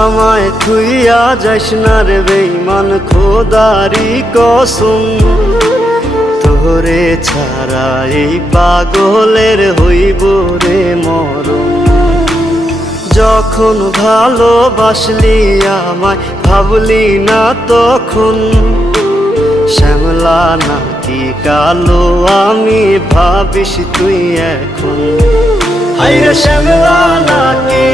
আমায় থুইয়া যাস না রে বেঈমান, খোদারি কসম। তোরে ছাড়া এই পাগলের হইব রে মরণ। যখন ভালোবাসলি আমায় ভাবলি না তখন, শ্যামলা নাকি কালো আমি ভাবিস তুই এখন। হায়রে শ্যামলা নাকি